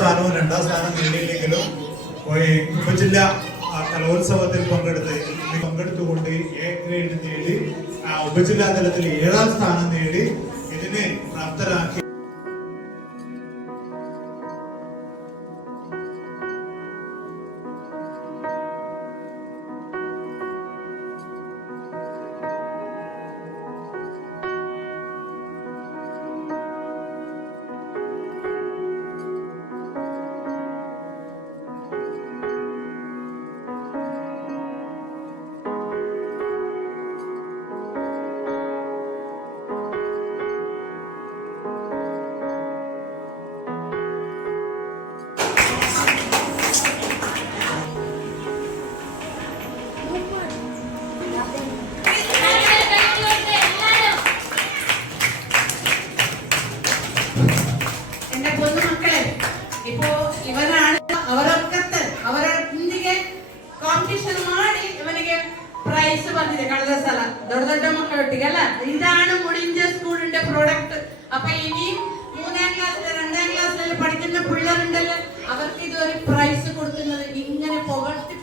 സ്ഥാനവും 2ാം സ്ഥാനം നേടിയില്ലെങ്കിലും ഉപജില്ലാ കലോത്സവത്തിൽ പങ്കെടുത്തുകൊണ്ട് എ ഗ്രേഡ് നേടി ഉപജില്ലാ തലത്തിൽ 7ാം സ്ഥാനം നേടി ഇതിനെ പ്രാപ്തരാക്കി. ಪ್ರೈಸ್ ಬಂದಿದೆ ಕಳೆದ ಸಲ ದೊಡ್ಡ ದೊಡ್ಡ ಮಕ್ಕಳೊಟ್ಟಿಗೆ ಅಲ್ಲ. ഇതാണ് മുടിഞ്ച സ്കൂളിന്റെ പ്രോഡക്റ്റ്. അപ്പൊ ഇനി 3ാം ക്ലാസ്സിലെ 2ാം ക്ലാസ്സിലെ പഠിക്കുന്ന പിള്ളേരുണ്ടല്ലോ, അവർക്ക് ഇതൊരു പ്രൈസ് കൊടുക്കുന്നത് ഇങ്ങനെ പുകഴ്ത്തി